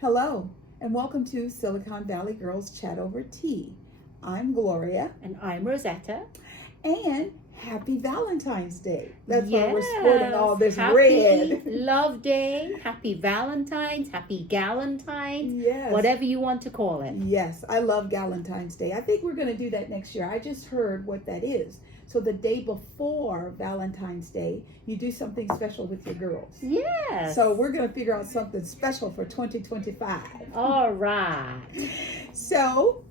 Hello, and welcome to Silicon Valley Girls Chat Over Tea. I'm Gloria. And I'm Rosetta. And happy Valentine's Day. That's Yes. why we're sporting all this Happy red. Love Day, happy Valentine's, happy Galentine's, Yes. whatever you want to call it. Yes, I love Galentine's Day. I think we're going to do that next year. I just heard what that is. So the day before Valentine's Day, you do something special with your girls. Yes. So we're going to figure out something special for 2025. All right. So,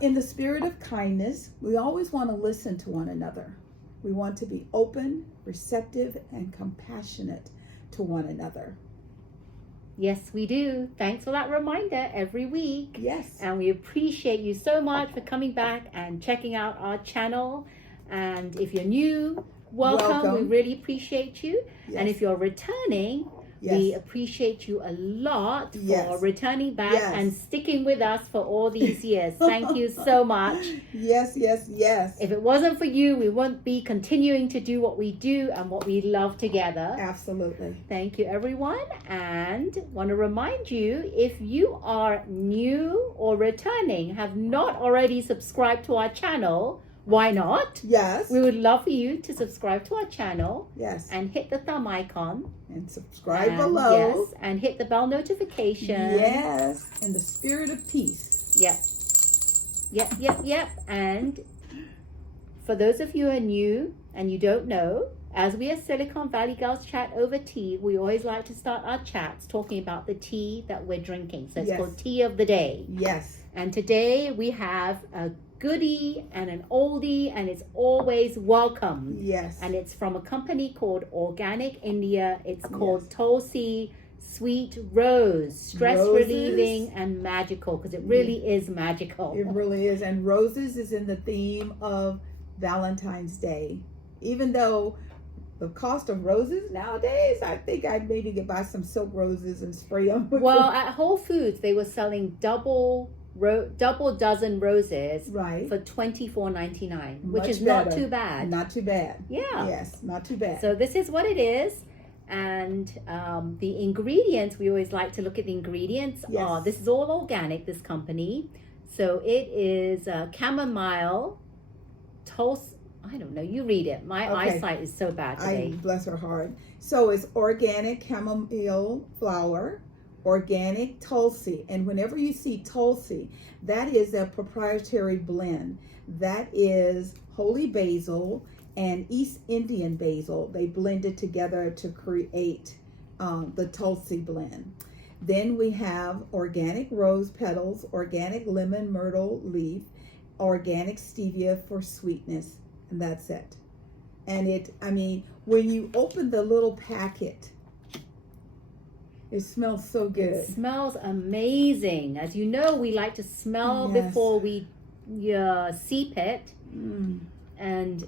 in the spirit of kindness, we always want to listen to one another. We want to be open, receptive, and compassionate to one another. Yes, we do. Thanks for that reminder every week. Yes. And we appreciate you so much for coming back and checking out our channel. And if you're new, welcome. We really appreciate you. Yes. And if you're returning, Yes. we appreciate you a lot for Yes. returning back Yes. and sticking with us for all these years. Thank you so much. Yes, yes, yes. If it wasn't for you, we wouldn't be continuing to do what we do and what we love together. Absolutely. Thank you, everyone. And want to remind you, if you are new or returning, have not already subscribed to our channel, why not? Yes. We would love for you to subscribe to our channel Yes. and hit the thumb icon. And subscribe And below. Yes, and hit the bell notification. Yes. In the spirit of peace. Yep. And for those of you who are new and you don't know, as we are Silicon Valley Girls Chat Over Tea, we always like to start our chats talking about the tea that we're drinking. So it's Yes. called Tea of the Day. Yes. And today we have a goodie and an oldie, and it's always welcome. Yes. And it's from a company called Organic India. It's called Yes. Tulsi Sweet Rose. Stress Roses. relieving and magical, because it really is magical. It really is. And roses is in the theme of Valentine's Day. Even though the cost of roses nowadays, I think I'd maybe get buy some silk roses and spray them. Well, at Whole Foods, they were selling double dozen roses right. for $24.99, which Much is not better. too bad. Not too bad. Yeah. Yes, not too bad. So this is what it is. And the ingredients, we always like to look at the ingredients. Yes. This is all organic, this company. So it is chamomile, toast. I don't know. You read it. My Okay. eyesight is so bad today. Bless her heart. So it's organic chamomile flower, organic Tulsi. And whenever you see Tulsi, that is a proprietary blend. That is holy basil and East Indian basil. They blended together to create the Tulsi blend. Then we have organic rose petals, organic lemon myrtle leaf, organic stevia for sweetness, and that's it. And when you open the little packet, it smells so good. It smells amazing. As you know, we like to smell Yes. before we seep it. Mm. And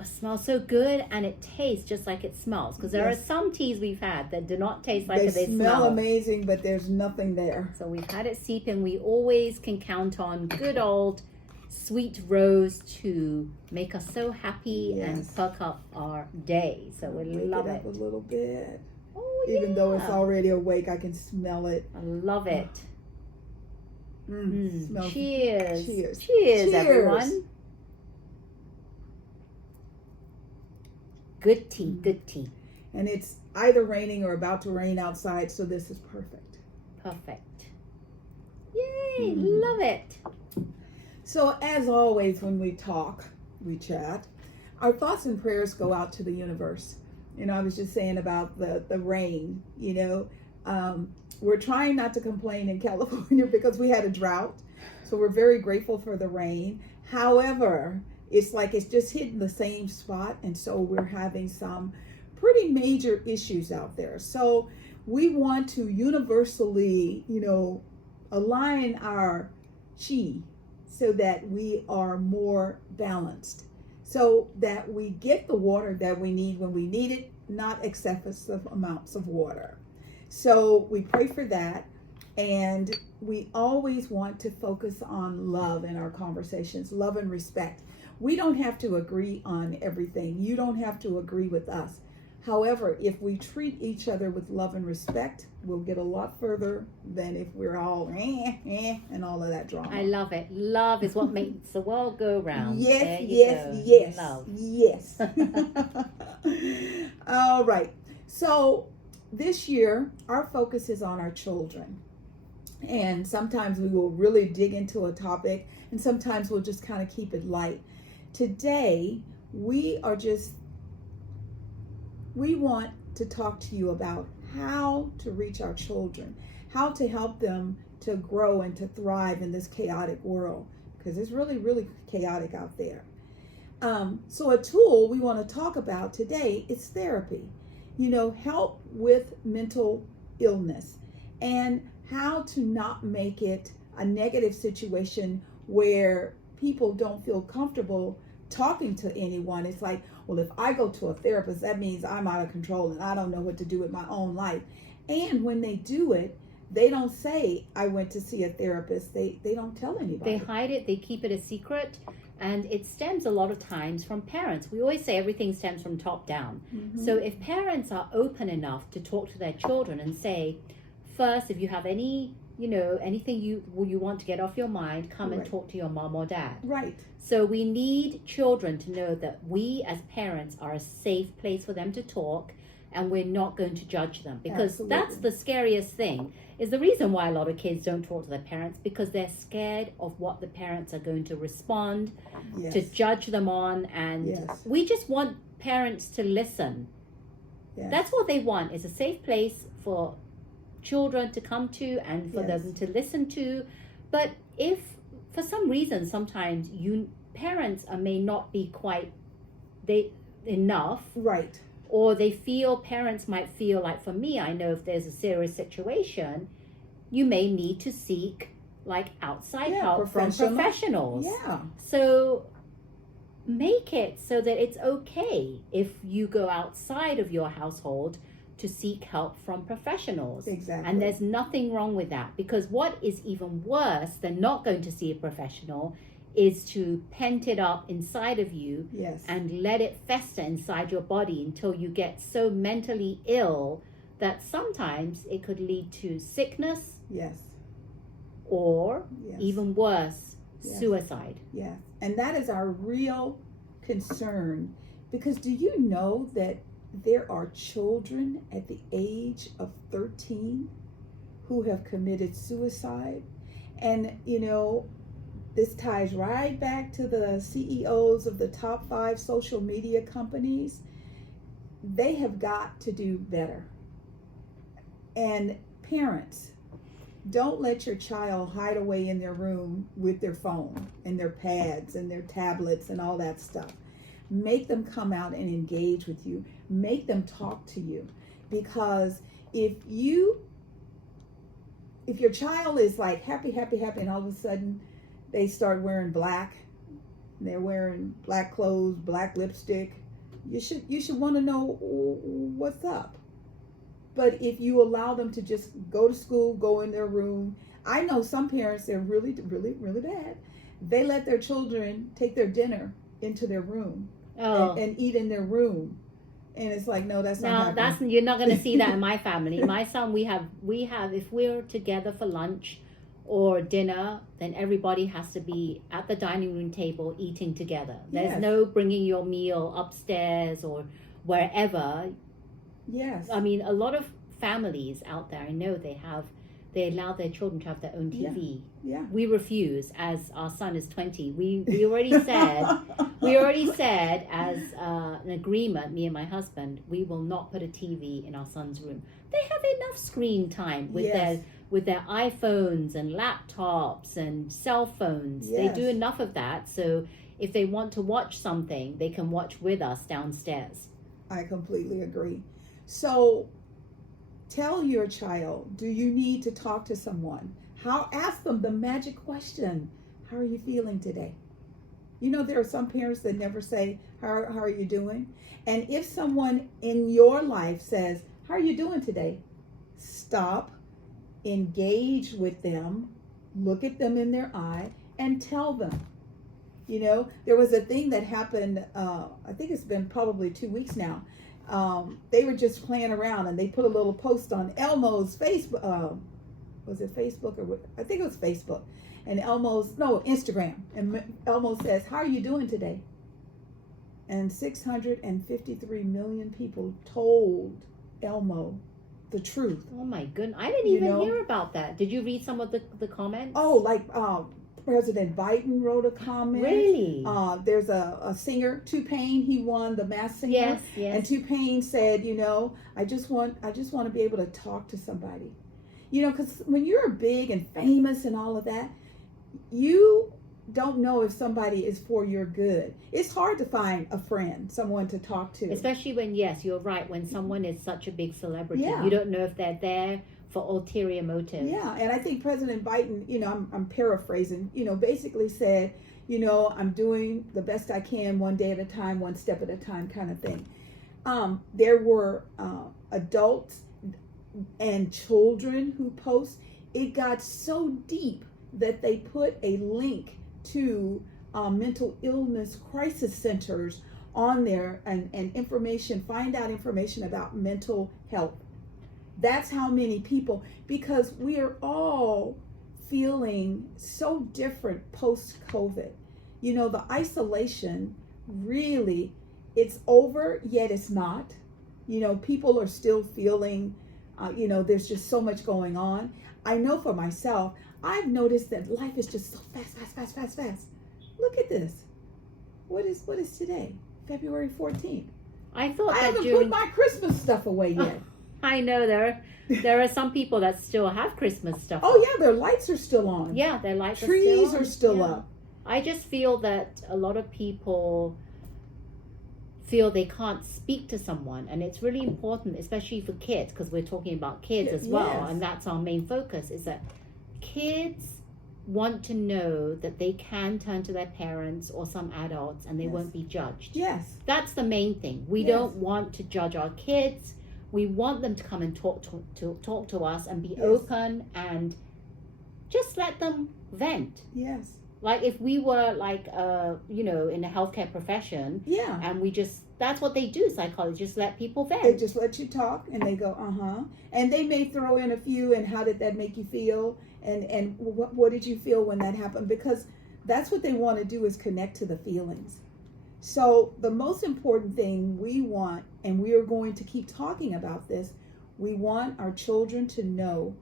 it smells so good, and it tastes just like it smells. Because there Yes. are some teas we've had that do not taste like They they smell amazing, but there's nothing there. So we've had it seep, and we always can count on good old sweet rose to make us so happy and Yes. perk up our day. So we Wake love it it. up a little bit. Oh, Even though it's yeah. already awake, I can smell it. I love it. Smells- Cheers. Cheers. Cheers, Cheers. everyone. Good tea, good tea. And it's either raining or about to rain outside, so this is perfect. Perfect. Yay, Mm. love it. So as always, when we talk, we chat, our thoughts and prayers go out to the universe. I was just saying about the rain, we're trying not to complain in California because we had a drought. So we're very grateful for the rain. However, it's just hitting the same spot. And so we're having some pretty major issues out there. So we want to universally, align our chi so that we are more balanced, so that we get the water that we need when we need it, not excessive amounts of water. So we pray for that. And we always want to focus on love in our conversations, love and respect. We don't have to agree on everything. You don't have to agree with us. However, if we treat each other with love and respect, we'll get a lot further than if we're all and all of that drama. I love it. Love is what makes the world go round. Yes, there you yes, go. yes, Love. yes. All right. So this year, our focus is on our children. And sometimes we will really dig into a topic, and sometimes we'll just kind of keep it light. Today, we want to talk to you about how to reach our children, how to help them to grow and to thrive in this chaotic world, because it's really, really chaotic out there. So a tool we want to talk about today is therapy. Help with mental illness and how to not make it a negative situation where people don't feel comfortable talking to anyone. It's like, well, if I go to a therapist, that means I'm out of control and I don't know what to do with my own life. And when they do it, they don't say, I went to see a therapist. They don't tell anybody. They hide it. They keep it a secret. And it stems a lot of times from parents. We always say everything stems from top down. Mm-hmm. So if parents are open enough to talk to their children and say, first, if you have anything you want to get off your mind, come and talk to your mom or dad. Right. So we need children to know that we as parents are a safe place for them to talk, and we're not going to judge them, because Absolutely. That's the scariest thing. Is the reason why a lot of kids don't talk to their parents, because they're scared of what the parents are going to respond, to judge them on, and we just want parents to listen. Yes. That's what they want, is a safe place for children to come to and for them to listen to. But if for some reason sometimes parents may not be quite enough, right, or parents might feel like, for me, I know if there's a serious situation, you may need to seek outside help from professionals. So make it so that it's okay if you go outside of your household to seek help from professionals. Exactly. And there's nothing wrong with that, because what is even worse than not going to see a professional is to pent it up inside of you and let it fester inside your body until you get so mentally ill that sometimes it could lead to sickness. Or even worse, suicide. And that is our real concern, because do you know that there are children at the age of 13 who have committed suicide? And this ties right back to the CEOs of the top 5 social media companies. They have got to do better. And parents, don't let your child hide away in their room with their phone and their pads and their tablets and all that stuff. Make them come out and engage with you. Make them talk to you. Because if your child is happy, and all of a sudden they start wearing black, and they're wearing black clothes, black lipstick, you should want to know what's up. But if you allow them to just go to school, go in their room, I know some parents, they're really, really, really bad. They let their children take their dinner into their room and eat in their room. And it's like, no, that's not happening. You're not going to see that in my family. My son, we have, if we're together for lunch or dinner, then everybody has to be at the dining room table eating together. There's no bringing your meal upstairs or wherever. I mean, a lot of families out there, I know they allow their children to have their own TV. We refuse, as our son is 20. We already said as an agreement, me and my husband, we will not put a TV in our son's room. They have enough screen time with their iPhones and laptops and cell phones. They do enough of that. So if they want to watch something, they can watch with us downstairs. I completely agree. So tell your child, do you need to talk to someone? Ask them the magic question. How are you feeling today? There are some parents that never say, how are you doing? And if someone in your life says, how are you doing today? Stop, engage with them, look at them in their eye, and tell them. There was a thing that happened, I think it's been probably 2 weeks now. they were just playing around, and they put a little post on Elmo's Facebook. Was it Facebook or what? I think it was Facebook. And Instagram. And Elmo says, "How are you doing today?" And 653 million people told Elmo the truth. Oh my goodness. I didn't even hear about that. Did you read some of the comments? Oh, like President Biden wrote a comment. Really? There's a singer, T-Pain. He won the Masked Singer. Yes, yes. And T-Pain said, I just want to be able to talk to somebody. Because when you're big and famous and all of that, you don't know if somebody is for your good. It's hard to find a friend, someone to talk to. Especially when, yes, you're right, when someone is such a big celebrity. Yeah. You don't know if they're there for ulterior motives. Yeah, and I think President Biden, I'm paraphrasing, basically said, I'm doing the best I can, one day at a time, one step at a time kind of thing. There were adults and children who post. It got so deep that they put a link to mental illness crisis centers on there and find out information about mental health. That's how many people, because we are all feeling so different post-COVID. The isolation, really, it's over, yet it's not. People are still feeling, there's just so much going on. I know for myself, I've noticed that life is just so fast. Look at this. What is today? February 14th. I thought I that haven't put my Christmas stuff away yet. I know there are some people that still have Christmas stuff. Oh yeah, their lights are still on. Yeah, their lights Trees are still yeah. up. I just feel that a lot of people feel they can't speak to someone, and it's really important, especially for kids, because we're talking about kids as well, Yes. and that's our main focus, is that kids want to know that they can turn to their parents or some adults and they Yes. won't be judged. Yes. That's the main thing. We Yes. don't want to judge our kids. We want them to come and talk to us and be Yes. open and just let them vent. Yes. Like if we were like, in the healthcare profession, Yeah. and that's what they do, psychologists let people vent. They just let you talk, and they go, and they may throw in a few, and how did that make you feel, and what did you feel when that happened? Because that's what they want to do, is connect to the feelings. So the most important thing we want, and we are going to keep talking about this, we want our children to know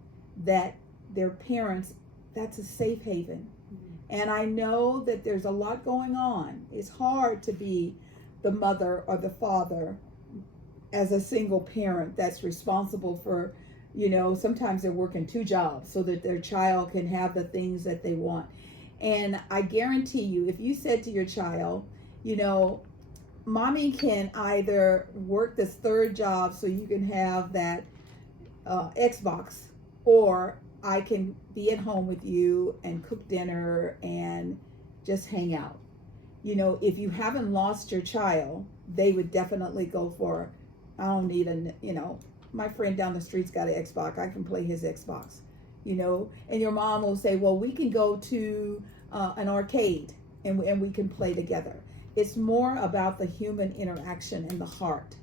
that their parents, that's a safe haven. And I know that there's a lot going on. It's hard to be the mother or the father as a single parent that's responsible for, sometimes they're working 2 jobs so that their child can have the things that they want. And I guarantee you, if you said to your child, mommy can either work this 3rd job so you can have that Xbox, or I can be at home with you and cook dinner and just hang out. If you haven't lost your child, they would definitely go for, I don't need my friend down the street's got an Xbox, I can play his Xbox, and your mom will say, well, we can go to an arcade and we can play together. It's more about the human interaction and the heart.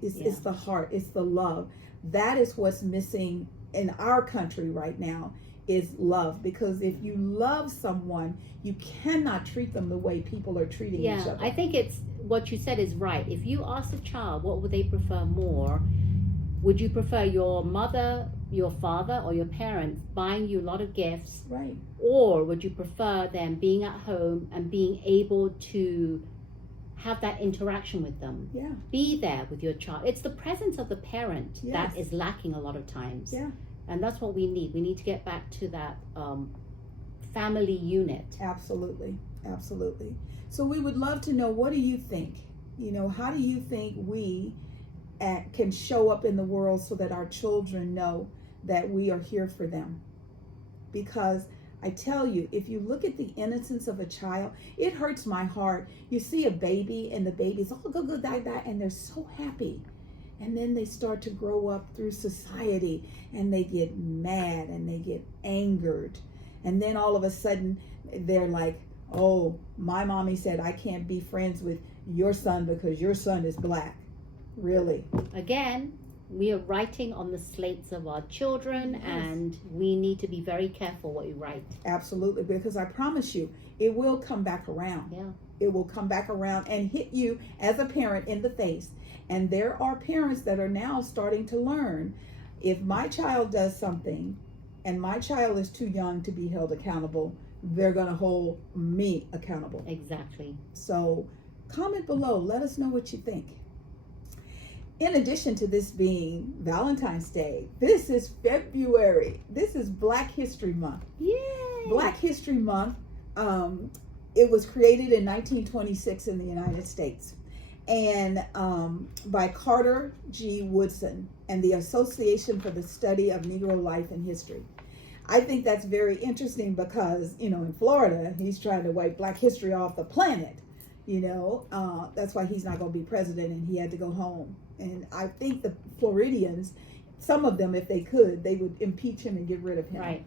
It's the heart, it's the love. That is what's missing in our country right now, is love. Because if you love someone, you cannot treat them the way people are treating each other. I think it's what you said is right. If you ask a child what would they prefer more, would you prefer your mother, your father, or your parents buying you a lot of gifts? Right. Or would you prefer them being at home and being able to have that interaction with them? Yeah. Be there with your child. It's the presence of the parent that is lacking a lot of times. Yeah. And that's what we need. We need to get back to that family unit. Absolutely. So we would love to know, what do you think? How do you think we can show up in the world so that our children know that we are here for them? Because I tell you, if you look at the innocence of a child, it hurts my heart. You see a baby, and the baby's, go, die, and they're so happy. And then they start to grow up through society, and they get mad and they get angered. And then all of a sudden they're like, oh, my mommy said I can't be friends with your son because your son is black. Really. Again, we are writing on the slates of our children, Yes. and we need to be very careful what we write. Absolutely, because I promise you, it will come back around. Yeah. It will come back around and hit you as a parent in the face. And there are parents that are now starting to learn, if my child does something and my child is too young to be held accountable, they're going to hold me accountable. Exactly. So comment below. Let us know what you think. In addition to this being Valentine's Day, this is February. This is Black History Month. Yay! Black History Month, it was created in 1926 in the United States, and by Carter G. Woodson and the Association for the Study of Negro Life and History. I think that's very interesting because, in Florida, he's trying to wipe Black history off the planet. That's why he's not going to be president, and he had to go home. And I think the Floridians, some of them, if they could, they would impeach him and get rid of him. Right.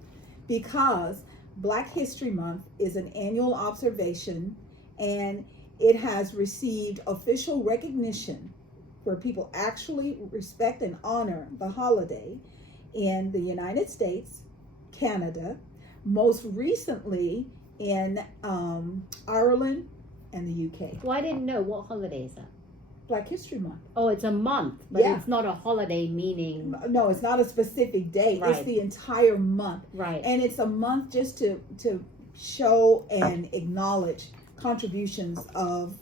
Because Black History Month is an annual observation, and it has received official recognition where people actually respect and honor the holiday in the United States, Canada, most recently in Ireland and the UK. Well, I didn't know. What holiday is that? Black History Month. Oh, it's a month, but Yeah. it's not a holiday meaning. No, it's not a specific day. Right. It's the entire month. Right. And it's a month just to show and acknowledge contributions of,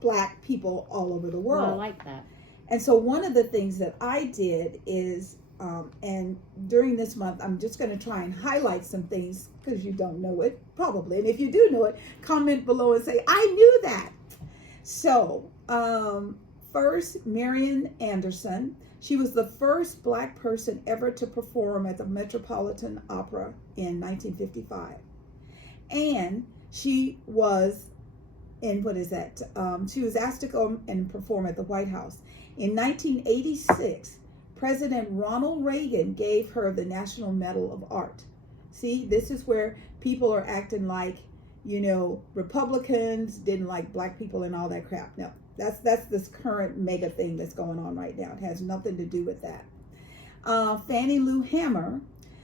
Black people all over the world. Well, I like that. And so one of the things that I did is, and during this month, I'm just going to try and highlight some things because you don't know it, probably. And if you do know it, comment below and say, I knew that. So, first, Marian Anderson. She was the first Black person ever to perform at the Metropolitan Opera in 1955. And she was she was asked to go and perform at the White House. In 1986, President Ronald Reagan gave her the National Medal of Art. See, this is where people are acting like, Republicans didn't like Black people and all that crap. No, that's this current mega thing that's going on right now. It has nothing to do with that. Fannie Lou Hamer,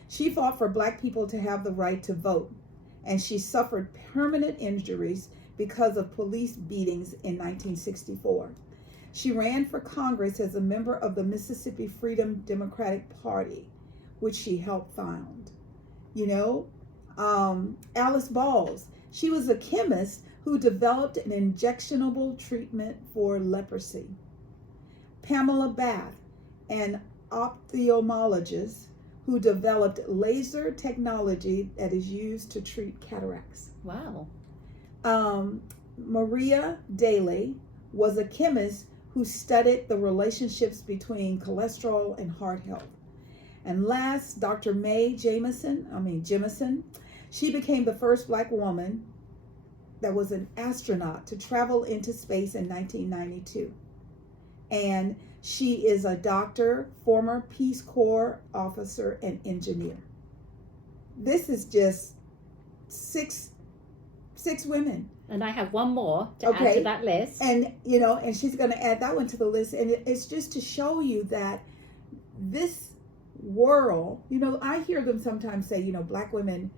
she fought for Black people to have the right to vote, and she suffered permanent injuries because of police beatings in 1964. She ran for Congress as a member of the Mississippi Freedom Democratic Party, which she helped found. Alice Balls, she was a chemist who developed an injectionable treatment for leprosy. Pamela Bath, an ophthalmologist who developed laser technology that is used to treat cataracts. Wow. Maria Daly was a chemist who studied the relationships between cholesterol and heart health. And last, Dr. Mae Jemison, she became the first Black woman that was an astronaut to travel into space in 1992. And she is a doctor, former Peace Corps officer, and engineer. This is just six women. And I have one more to add to that list. And, and she's going to add that one to the list. And it's just to show you that this world, I hear them sometimes say, Black women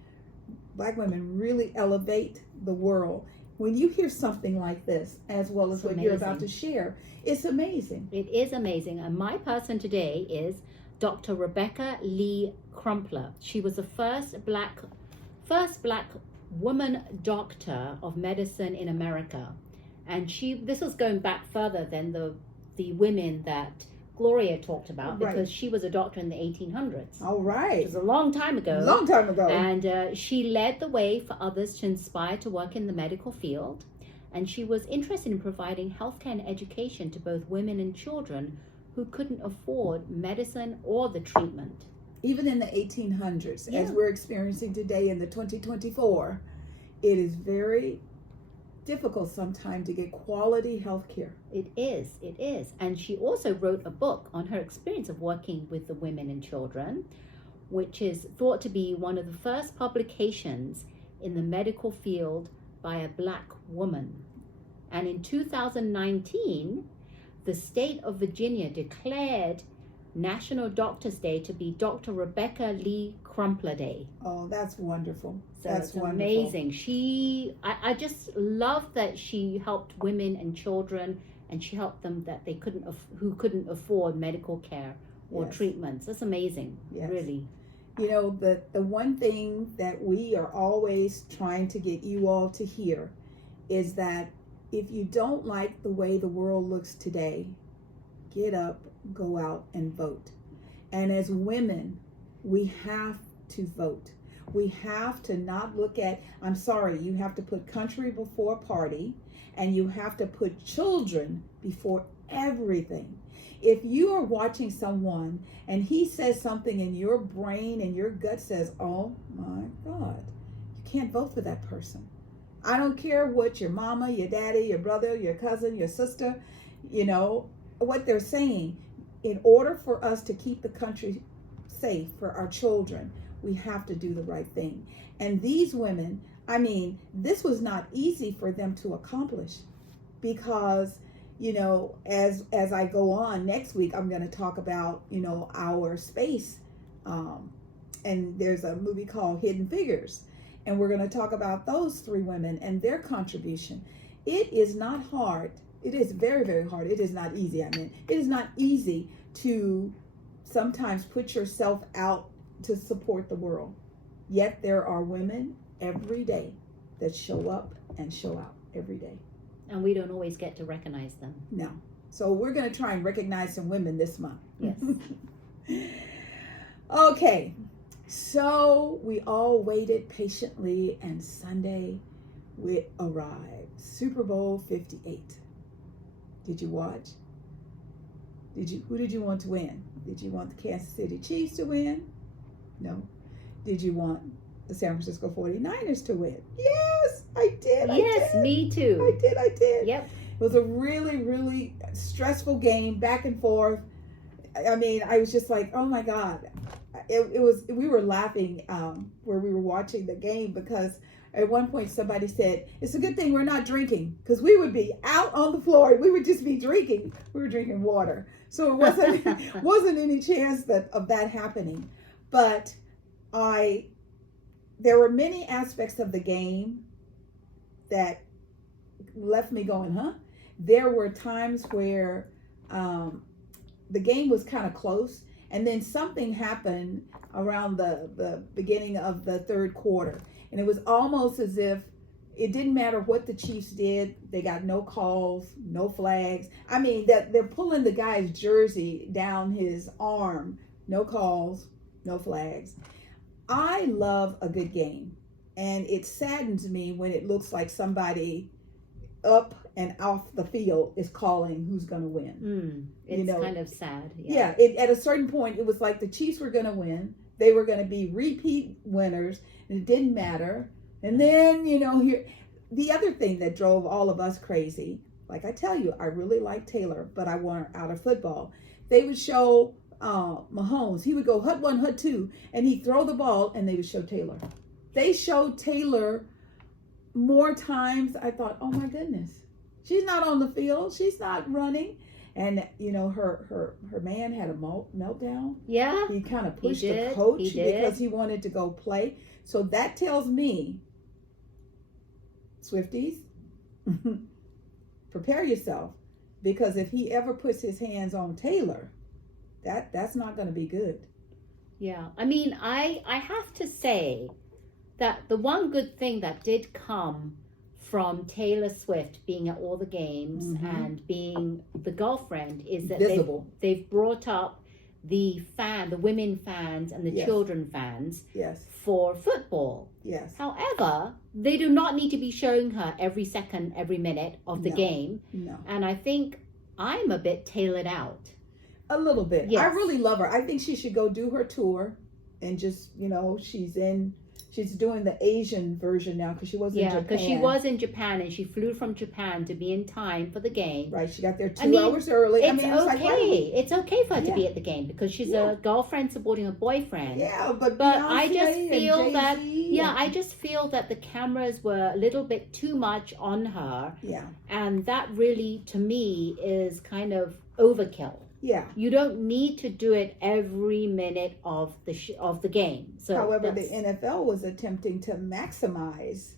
really elevate the world. When you hear something like this, as well as what you're about to share, it's amazing. It is amazing. And my person today is Dr. Rebecca Lee Crumpler. She was the first black woman doctor of medicine in America. And this was going back further than the women that Gloria talked about, because she was a doctor in the 1800s. All right. Which was a long time ago. Long time ago. And she led the way for others to inspire to work in the medical field. And she was interested in providing healthcare and education to both women and children who couldn't afford medicine or the treatment. Even in the 1800s, as we're experiencing today in the 2024, it is very difficult sometimes to get quality health care. It is. And she also wrote a book on her experience of working with the women and children, which is thought to be one of the first publications in the medical field by a Black woman. And in 2019, the state of Virginia declared National Doctors Day to be Dr. Rebecca Lee Crumpler Day. Oh, that's wonderful. So that's it's wonderful. amazing. I just love that she helped women and children, and she helped them that who couldn't afford medical care or Yes. treatments. That's amazing. Yes. Really. You know, the one thing that we are always trying to get you all to hear is that if you don't like the way the world looks today, get up, go out and vote. And as women, we have to vote. We have to not look at, I'm sorry, you have to put country before party, and you have to put children before everything. If you are watching someone and he says something and your brain and your gut says, oh my God, you can't vote for that person. I don't care what your mama, your daddy, your brother, your cousin, your sister, you know, what they're saying. In order for us to keep the country safe for our children, we have to do the right thing. And these women, I mean, this was not easy for them to accomplish because, you know, as I go on next week, I'm going to talk about, you know, our space. And there's a movie called Hidden Figures. And we're going to talk about those three women and their contribution. It is not hard. It is very, very hard. It is not easy. I mean, it is not easy to sometimes put yourself out to support the world. Yet there are women every day that show up and show out every day. And we don't always get to recognize them. No. So we're going to try and recognize some women this month. Yes. Okay. So we all waited patiently, and Sunday we arrived. Super Bowl 58. Did you watch? Who did you want to win? Did you want the Kansas City Chiefs to win? No. Did you want the San Francisco 49ers to win? Yes, I did. Yes, me too. I did. Yep. It was a really, really stressful game, back and forth. I mean, I was just like, oh my God. We were laughing where we were watching the game because at one point somebody said, it's a good thing we're not drinking because we would be out on the floor. We would just be drinking. We were drinking water. So it wasn't any chance of that happening. But there were many aspects of the game that left me going, huh? There were times where the game was kind of close, and then something happened around the beginning of the third quarter. And it was almost as if it didn't matter what the Chiefs did. They got no calls, no flags. I mean, that they're pulling the guy's jersey down his arm. No calls, no flags. I love a good game. And it saddens me when it looks like somebody up and off the field is calling who's going to win. It's kind of sad. Yeah. At a certain point, it was like the Chiefs were going to win. They were going to be repeat winners, and it didn't matter. And then, here, the other thing that drove all of us crazy, like I tell you, I really like Taylor, but I want her out of football. They would show Mahomes. He would go hut one, hut two, and he'd throw the ball, and they would show Taylor. They showed Taylor more times. I thought, oh my goodness, she's not on the field. She's not running. And, her man had a meltdown. Yeah. He kind of pushed the coach because he wanted to go play. So that tells me, Swifties, prepare yourself. Because if he ever puts his hands on Taylor, that's not going to be good. Yeah. I mean, I have to say that the one good thing that did come from Taylor Swift being at all the games and being the girlfriend is that they've brought up the women fans and the children fans for football. Yes. However, they do not need to be showing her every second, every minute of the game. No. And I think I'm a bit tailored out. A little bit. Yes. I really love her. I think she should go do her tour and just, she's in She's doing the Asian version now because she was in Japan. because she was in Japan and she flew from Japan to be in time for the game. Right, she got there 2 hours early. It's okay. It's okay for her to be at the game because she's Yeah. a girlfriend supporting a boyfriend. Yeah, but I just Beyonce feel and that Jay-Z I just feel that the cameras were a little bit too much on her, yeah, and that really, to me, is kind of overkill. yeah. You don't need to do it every minute of the game. So, However, the NFL was attempting to maximize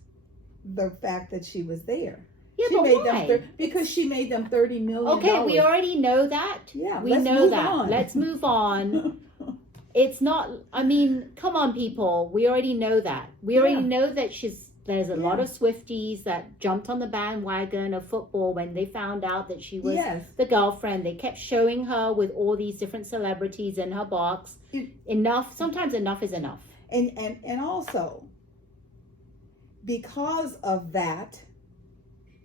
the fact that she was there. yeah, She but made why? them because she made them $30 million. Okay, we already know that. Yeah, We let's know move that. on. Let's move on. It's not, I mean, come on, people. We already know that. We already know that there's a lot of Swifties that jumped on the bandwagon of football when they found out that she was the girlfriend. They kept showing her with all these different celebrities in her box. Sometimes enough is enough. And also, because of that,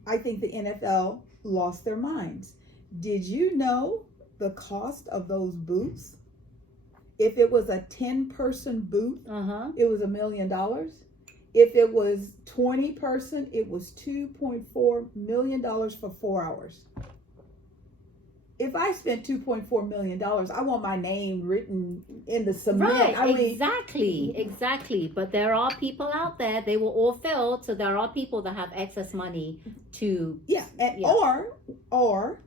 I think the NFL lost their minds. Did you know the cost of those booths? If it was a 10-person booth, it was $1 million. If it was 20-person, it was $2.4 million for 4 hours. If I spent $2.4 million, I want my name written in the cement. Right, exactly. But there are people out there, they were all filled, so there are people that have excess money to... Or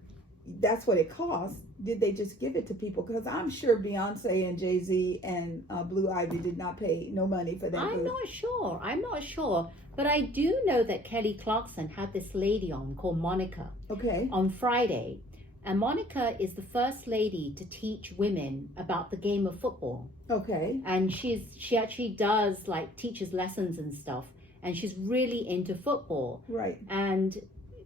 that's what it costs. Did they just give it to people? Because I'm sure Beyonce and Jay-Z and Blue Ivy did not pay no money for that. I'm not sure. But I do know that Kelly Clarkson had this lady on called Monica on Friday. And Monica is the first lady to teach women about the game of football. Okay. And she actually does teaches lessons and stuff. And she's really into football. Right. And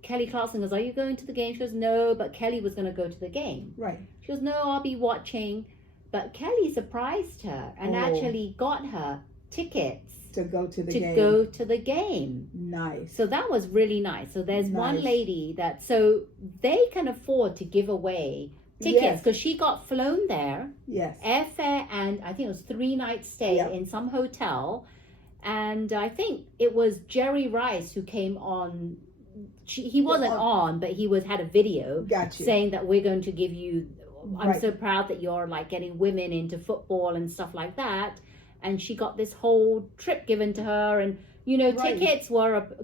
Kelly Clarkson goes, are you going to the game? She goes, no, but Kelly was going to go to the game. Right. She goes, no, I'll be watching. But Kelly surprised her and actually got her tickets to go to the game. Nice. So that was really nice. So there's one lady so they can afford to give away tickets because she got flown there. Yes. Airfare and I think it was 3-night stay in some hotel. And I think it was Jerry Rice who came on. He wasn't on, but he had a video saying that we're going to give you. I'm so proud that you're getting women into football and stuff like that. And she got this whole trip given to her, and tickets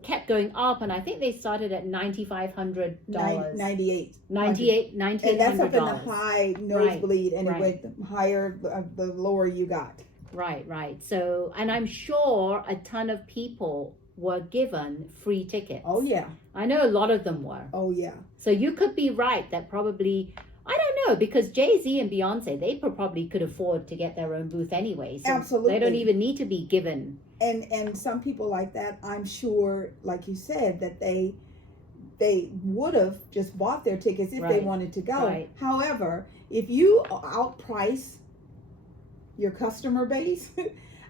kept going up, and I think they started at $9,500. $9,800. And that's up in the high nosebleed, and it went higher the lower you got. Right. So, and I'm sure a ton of people were given free tickets. Oh yeah. I know a lot of them were. Oh yeah. So you could be right that probably, I don't know, because Jay-Z and Beyonce, they probably could afford to get their own booth anyway. So absolutely. They don't even need to be given. And some people like that, I'm sure, like you said, that they would have just bought their tickets if they wanted to go. Right. However, if you outprice your customer base,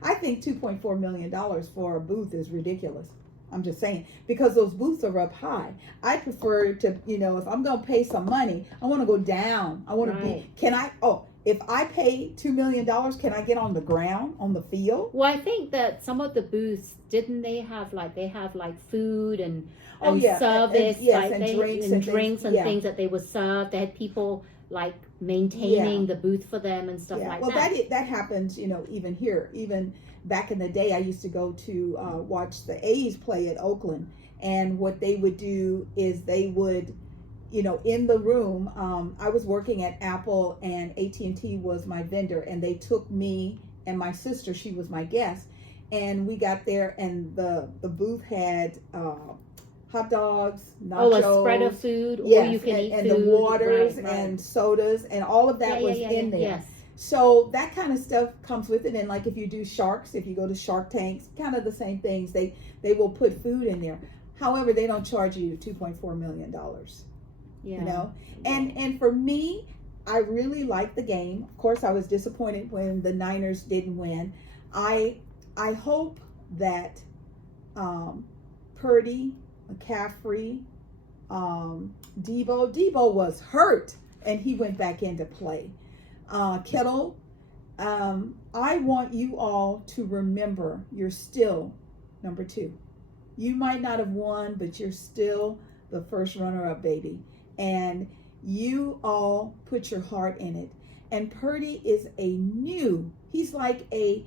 I think $2.4 million for a booth is ridiculous. I'm just saying, because those booths are up high. I prefer to, if I'm going to pay some money, I want to go down. I want to be, if I pay $2 million, can I get on the ground, on the field? Well, I think that some of the booths, didn't they have food and service, and drinks and things that they would serve. They had people maintaining the booth for them and stuff like that. Well, that happens, even here. Even back in the day, I used to go to watch the A's play at Oakland, and what they would do is they would, in the room, I was working at Apple, and AT&T was my vendor, and they took me and my sister, she was my guest, and we got there, and the booth had hot dogs, nachos, a spread of food, or you can eat and food, the waters and sodas, and all of that was in there. Yes. So that kind of stuff comes with it. And if you do sharks, if you go to Shark Tanks, kind of the same things. They will put food in there. However, they don't charge you $2.4 million. And for me, I really like the game. Of course, I was disappointed when the Niners didn't win. I hope that Purdy, McCaffrey, Debo was hurt and he went back into play. Kittle, I want you all to remember you're still number 2. You might not have won, but you're still the first runner-up, baby. And you all put your heart in it. And Purdy is he's like a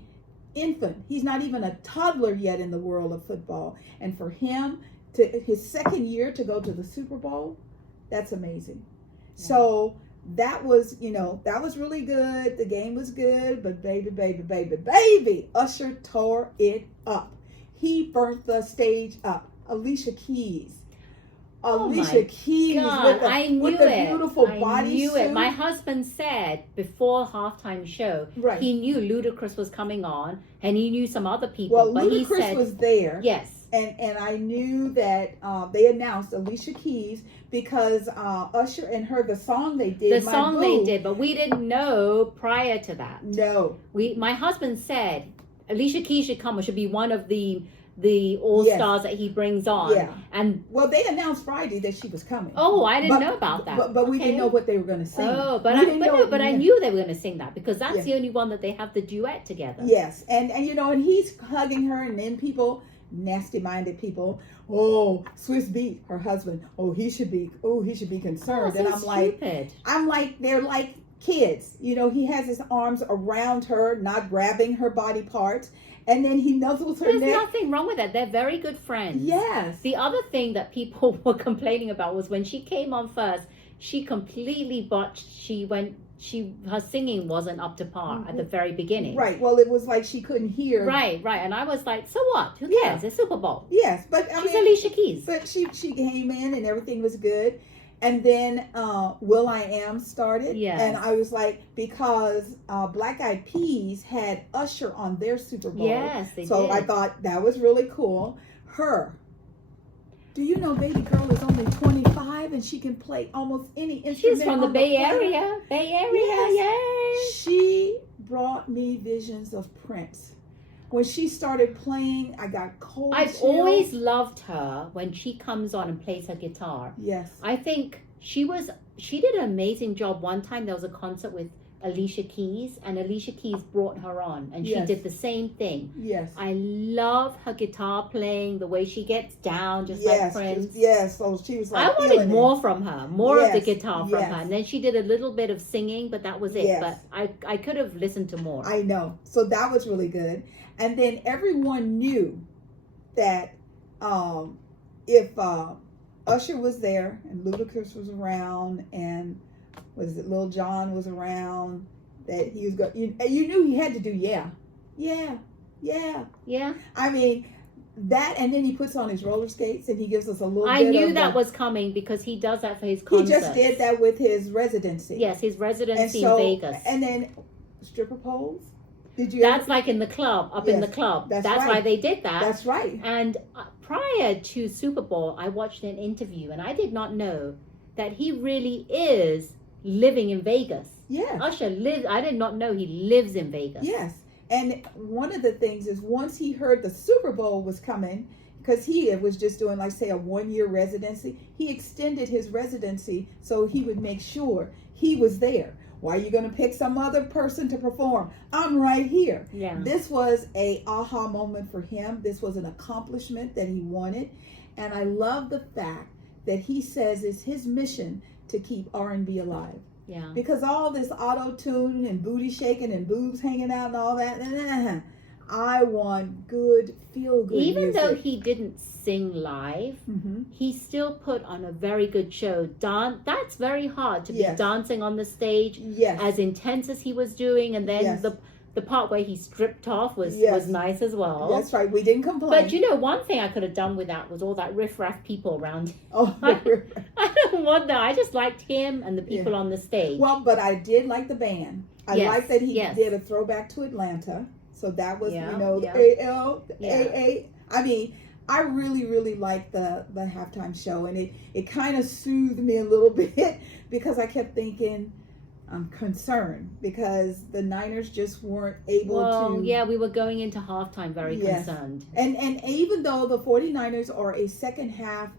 infant. He's not even a toddler yet in the world of football. And for him, his second year to go to the Super Bowl, that's amazing. Yeah. So that was really good. The game was good, but baby, Usher tore it up. He burnt the stage up. Alicia Keys. Alicia Keys God, with the beautiful bodysuit. My husband said before halftime show, right, he knew Ludacris was coming on, and he knew some other people. Well, but Ludacris he said, was there. Yes. And I knew that they announced Alicia Keys because Usher and her, the song they did. But we didn't know prior to that. No. My husband said Alicia Keys should come, or should be one of the all-stars that he brings on. Yeah. And well, they announced Friday that she was coming. Oh, I didn't know about that. But we didn't know what they were going to sing. Oh, but I knew they were going to sing that, because that's the only one that they have the duet together. Yes. And and he's hugging her, and then people, nasty-minded people, Swiss Beat, her husband, he should be concerned. And I'm like, they're like kids. He has his arms around her, not grabbing her body parts. And then he nuzzles her neck. There's nothing wrong with that. They're very good friends. Yes. The other thing that people were complaining about was when she came on first, she completely botched. Her singing wasn't up to par at the very beginning. Right. Well, it was like she couldn't hear. Right. And I was like, so what? Who cares? It's Super Bowl. Yes, but she's Alicia Keys. But she came in and everything was good. And then Will I Am started. Yes. And I was like, because Black Eyed Peas had Usher on their Super Bowl. Yes, they did. So I thought that was really cool. Her. Do you know baby girl is only 25 and she can play almost any instrument? She's from the Bay Area. Yes. Yay. She brought me visions of Prince. When she started playing, I got cold I've chills. always loved her when she comes on and plays her guitar. Yes. I think she did an amazing job. One time there was a concert with Alicia Keys, and Alicia Keys brought her on, and she did the same thing. Yes. I love her guitar playing, the way she gets down, just like Prince. Yes, so she was like, I wanted more from her, more of the guitar from her. And then she did a little bit of singing, but that was it. Yes. But I could have listened to more. I know. So that was really good. And then everyone knew that if Usher was there and Ludacris was around and Lil Jon was around, that he was going. You knew he had to do yeah. I mean that, and then he puts on his roller skates and he gives us a little. I knew that was coming because he does that for his concerts. He just did that with his residency. Yes, his residency in Vegas. And then stripper poles. That's like in the club, in the club. That's right. Why they did that. That's right. And prior to Super Bowl, I watched an interview, and I did not know that he really is living in Vegas. Yeah. Usher lives. I did not know he lives in Vegas. Yes. And one of the things is, once he heard the Super Bowl was coming, because he was just doing, like, say, a 1-year residency, he extended his residency so he would make sure he was there. Why are you going to pick some other person to perform? I'm right here. Yeah. This was a aha moment for him. This was an accomplishment that he wanted. And I love the fact that he says it's his mission to keep R&B alive. Yeah. Because all this auto-tune and booty shaking and boobs hanging out and all that, I want good, feel-good Even music. though he didn't sing live, he still put on a very good show. That's very hard to be dancing on the stage as intense as he was doing. And then the part where he stripped off was nice as well. That's right. We didn't complain. But one thing I could have done with that was all that riffraff people around him. Oh, I don't want that. I just liked him and the people on the stage. Well, but I did like the band. I liked that he did a throwback to Atlanta. So that was, the AA. I mean, I really, really liked the halftime show. And it kind of soothed me a little bit because I kept thinking, I'm concerned because the Niners just weren't able to. Yeah, we were going into halftime very concerned. And even though the 49ers are a second half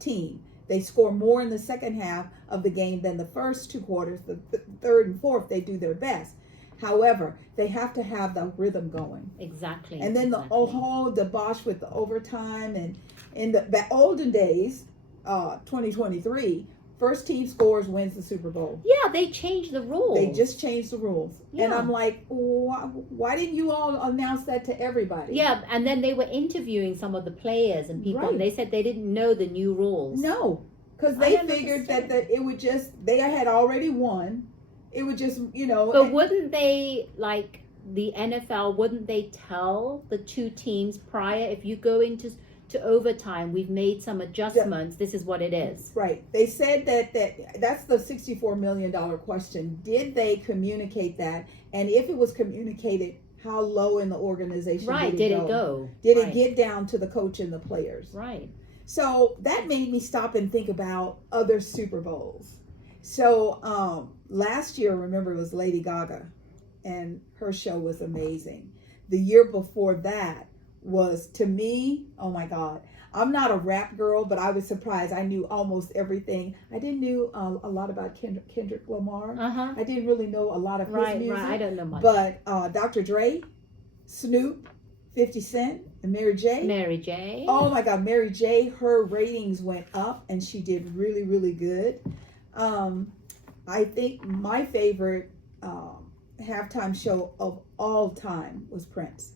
team, they score more in the second half of the game than the first two quarters. The third and fourth, they do their best. However, they have to have the rhythm going. Exactly. And then the whole debauch with the overtime, and in the olden days, 2023, first team scores wins the Super Bowl. Yeah, they changed the rules. They just changed the rules. Yeah. And I'm like, why didn't you all announce that to everybody? Yeah, and then they were interviewing some of the players and people, and they said they didn't know the new rules. No, because they figured that it would just, they had already won. It would just, But wouldn't they, like the NFL, wouldn't they tell the two teams prior, if you go into overtime, we've made some adjustments, this is what it is? Right. They said that's the $64 million question. Did they communicate that? And if it was communicated, how low in the organization did it go? Did it get down to the coach and the players? Right. So that made me stop and think about other Super Bowls. So last year, remember, it was Lady Gaga, and her show was amazing. The year before that was, to me, oh my God, I'm not a rap girl, but I was surprised. I knew almost everything. I didn't know a lot about Kendrick Lamar. I didn't really know a lot of his music. Right, I don't know much. But Dr. Dre, Snoop, 50 Cent, and Mary J. Mary J. Oh my God, Mary J. Her ratings went up, and she did really, really good. I think my favorite halftime show of all time was Prince.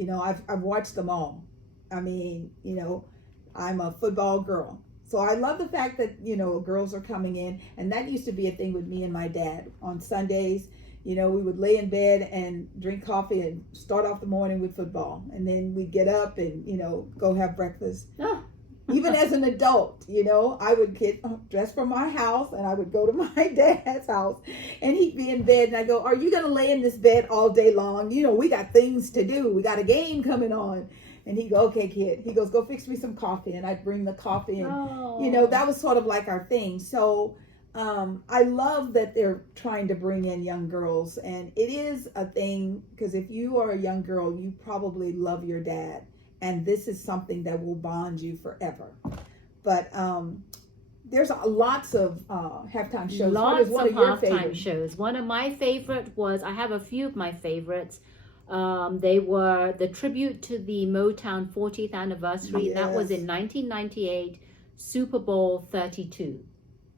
I've watched them all. I mean, I'm a football girl. So I love the fact that, girls are coming in. And that used to be a thing with me and my dad. On Sundays, we would lay in bed and drink coffee and start off the morning with football. And then we'd get up and, go have breakfast. Oh. Even as an adult, I would get dressed from my house and I would go to my dad's house and he'd be in bed and I go, are you going to lay in this bed all day long? We got things to do. We got a game coming on. And he'd go, okay, kid. He goes, go fix me some coffee. And I'd bring the coffee and, that was sort of like our thing. So I love that they're trying to bring in young girls. And it is a thing because if you are a young girl, you probably love your dad. And this is something that will bond you forever. But there's lots of halftime shows. Lots of halftime shows. One of my favorite was, I have a few of my favorites. They were the tribute to the Motown 40th anniversary. Yes. That was in 1998, Super Bowl 32.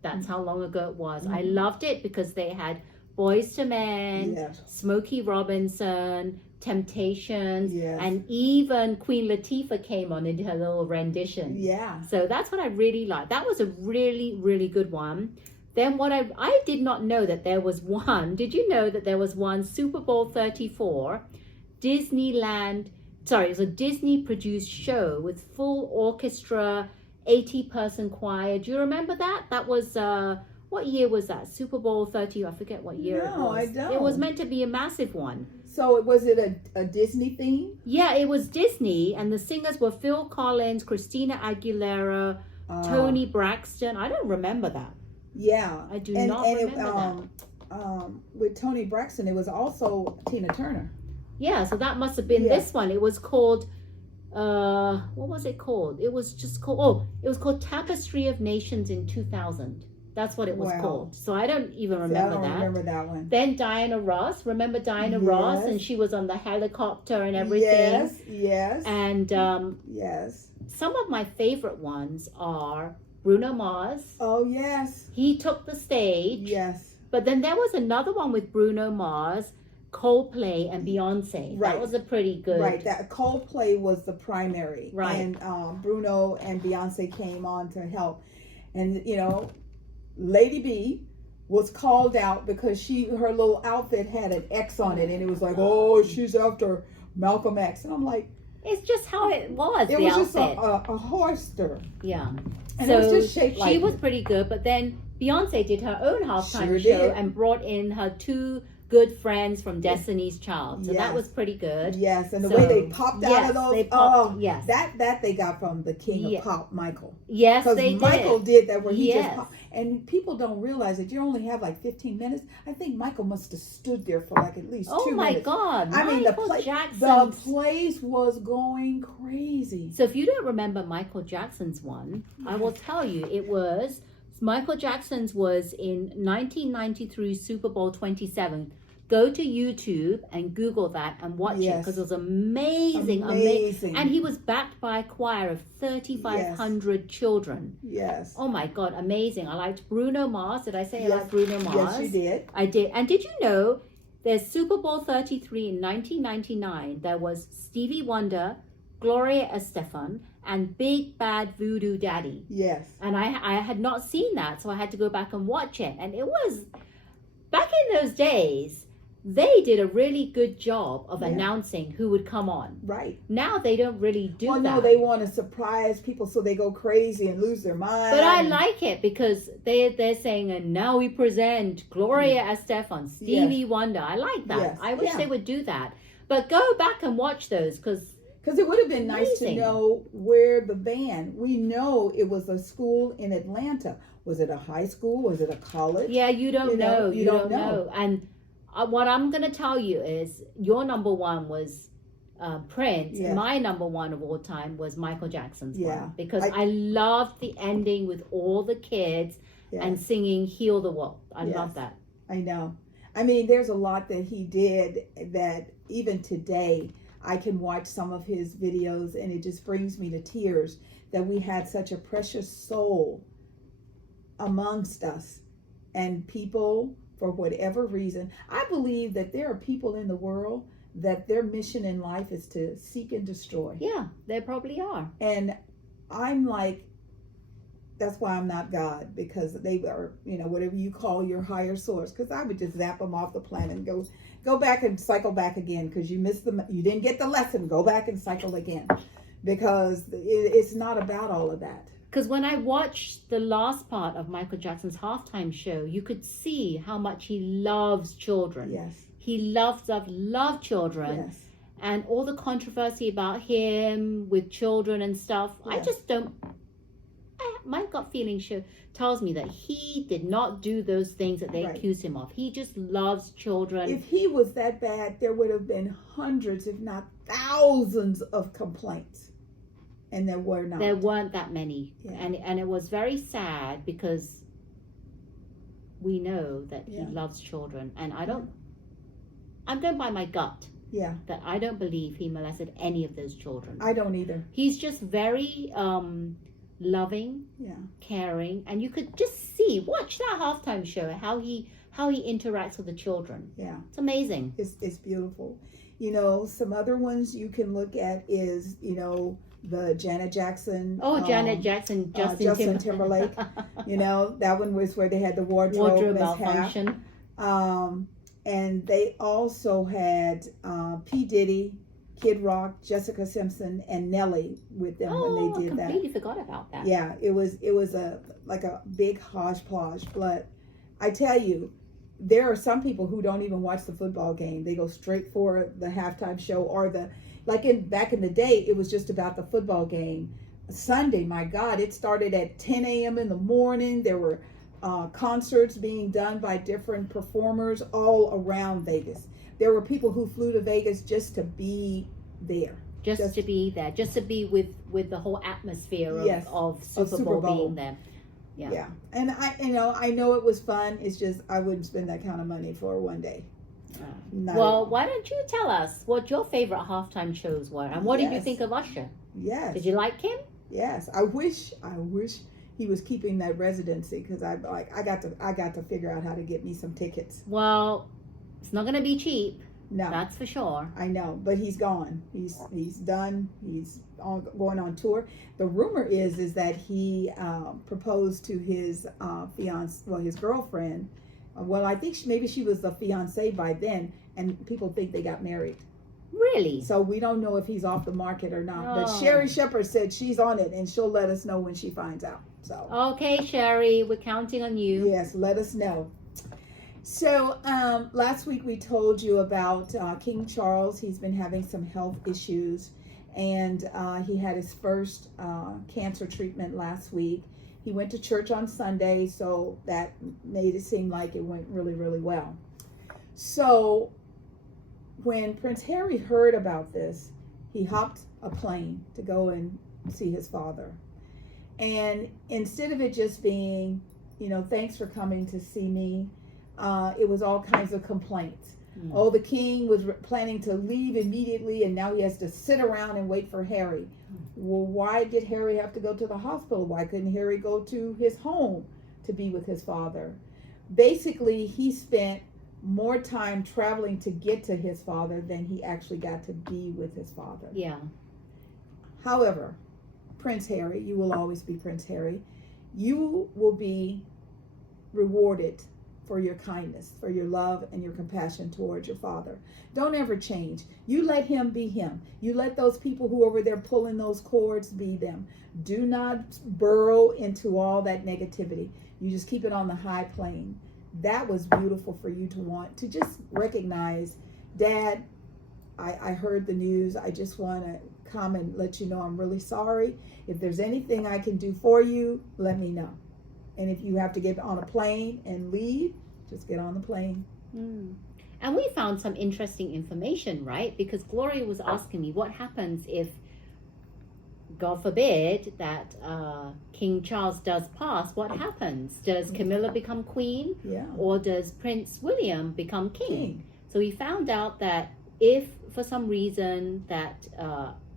That's how long ago it was. I loved it because they had Boyz II Men, Smokey Robinson, Temptations, and even Queen Latifah came on and did her little rendition. Yeah. So that's what I really liked. That was a really, really good one. Then what I did not know that there was one. Did you know that there was one Super Bowl 34, Disneyland? Sorry, it was a Disney produced show with full orchestra, 80-person choir. Do you remember that? That was what year was that? Super Bowl 30. I forget what year it was. No, I don't. It was meant to be a massive one. So was it a Disney theme? Yeah, it was Disney, and the singers were Phil Collins, Christina Aguilera, Toni Braxton. I don't remember that. Yeah, I do not remember that. With Toni Braxton, it was also Tina Turner. Yeah, so that must have been this one. It was called, what was it called? It was just called, it was called Tapestry of Nations in 2000. That's what it was called. So I don't even remember that. I don't remember that one. Then Diana Ross. Remember Diana Ross? And she was on the helicopter and everything. Yes. And some of my favorite ones are Bruno Mars. Oh, yes. He took the stage. Yes. But then there was another one with Bruno Mars, Coldplay, and Beyonce. Right. That was a pretty good. Right. That Coldplay was the primary. Right. And Bruno and Beyonce came on to help. And, Lady B was called out because her little outfit had an X on it, and it was like, oh, she's after Malcolm X. And I'm like, it's just how it was. It was just a holster. Yeah. And so it was just shaped like she was pretty good, but then Beyonce did her own halftime show and brought in her two good friends from Destiny's Child. So that was pretty good. Yes, and the way they popped out of those. That they got from the king of pop, Michael. Yes, they did. Because Michael did that where he just popped. And people don't realize that you only have like 15 minutes. I think Michael must have stood there for like at least 2 minutes. Oh my God. I mean, the place was going crazy. So if you don't remember Michael Jackson's one, I will tell you, it was, Michael Jackson's was in 1993 Super Bowl 27. Go to YouTube and Google that and watch it, because it was amazing. And he was backed by a choir of 3,500 children. Yes. Oh my God, amazing. I liked Bruno Mars. Did I say I liked Bruno Mars? Yes, you did. I did. And did you know there's Super Bowl 33 in 1999? There was Stevie Wonder, Gloria Estefan, and Big Bad Voodoo Daddy. Yes. And I had not seen that, so I had to go back and watch it. And it was, back in those days, they did a really good job of announcing who would come on. Right. Now they don't really do that. Well, no, they want to surprise people so they go crazy and lose their mind. But I like it because they're saying, and now we present Gloria Estefan, Stevie Wonder. I like that. Yes. I wish they would do that. But go back and watch those, because it would have been nice to know where the band, we know it was a school in Atlanta. Was it a high school? Was it a college? Yeah, you don't know. You don't know. And what I'm going to tell you is your number one was Prince. Yes. My number one of all time was Michael Jackson's one. Because I loved the ending with all the kids and singing Heal the World. I love that. I know. I mean, there's a lot that he did that even today, I can watch some of his videos and it just brings me to tears that we had such a precious soul amongst us, and people, for whatever reason, I believe that there are people in the world that their mission in life is to seek and destroy. Yeah, they probably are. And I'm like, that's why I'm not God, because they are, whatever you call your higher source, because I would just zap them off the planet and go back and cycle back again, because you didn't get the lesson. Go back and cycle again, because it's not about all of that. Because when I watched the last part of Michael Jackson's halftime show, you could see how much he loves children. Yes. He loved children. Yes. And all the controversy about him with children and stuff, Yes. I just don't. My gut feeling tells me that he did not do those things that they accused him of. He just loves children. If he was that bad, there would have been hundreds, if not thousands, of complaints. And there were not. There weren't that many. Yeah. And it was very sad, because we know that he loves children. And I'm going by my gut. Yeah. That I don't believe he molested any of those children. I don't either. He's just very loving, caring, and you could just watch that halftime show, how he interacts with the children. Yeah. It's amazing. It's beautiful. Some other ones you can look at is, the Janet Jackson. Oh, Janet Jackson, Justin Timberlake. That one was where they had the wardrobe malfunction. And they also had P. Diddy, Kid Rock, Jessica Simpson, and Nelly with them when they did that. I completely forgot about that. Yeah, it was a big hodgepodge. But I tell you, there are some people who don't even watch the football game. They go straight for the halftime show, or back in the day, it was just about the football game. Sunday, my God, it started at 10 a.m. in the morning. There were concerts being done by different performers all around Vegas. There were people who flew to Vegas just to be there. Just to be there. Just to be with the whole atmosphere of Super Bowl being there. Yeah. Yeah. And I know it was fun. It's just I wouldn't spend that kind of money for one day. Well, why don't you tell us what your favorite halftime shows were, and what did you think of Usher? Yes. Did you like him? Yes. I wish he was keeping that residency, because I got to figure out how to get me some tickets. Well, it's not going to be cheap. No, that's for sure. I know, but he's gone. He's done. He's going on tour. The rumor is that he proposed to his his girlfriend. Well, I think maybe she was the fiance by then, and people think they got married. Really? So we don't know if he's off the market or not. But Sherry Shepherd said she's on it, and she'll let us know when she finds out. So okay, Sherry, we're counting on you. Yes, let us know. So last week we told you about King Charles. He's been having some health issues, and he had his first cancer treatment last week. He went to church on Sunday, so that made it seem like it went really, really well. So when Prince Harry heard about this, he hopped a plane to go and see his father. And instead of it just being, thanks for coming to see me, it was all kinds of complaints. Oh, the king was planning to leave immediately, and now he has to sit around and wait for Harry. Well, why did Harry have to go to the hospital? Why couldn't Harry go to his home to be with his father? Basically, he spent more time traveling to get to his father than he actually got to be with his father. Yeah. However, Prince Harry, you will always be Prince Harry. You will be rewarded for your kindness, for your love and your compassion towards your father. Don't ever change. You let him be him. You let those people who are over there pulling those cords be them. Do not burrow into all that negativity. You just keep it on the high plane. That was beautiful for you to want to just recognize, Dad, I heard the news. I just want to come and let you know I'm really sorry. If there's anything I can do for you, let me know. And if you have to get on a plane and leave, just get on the plane. And we found some interesting information, right? Because Gloria was asking me what happens if, God forbid, that King Charles does pass. What happens? Does Camilla become queen? Yeah. Or does Prince William become king? So we found out that if for some reason that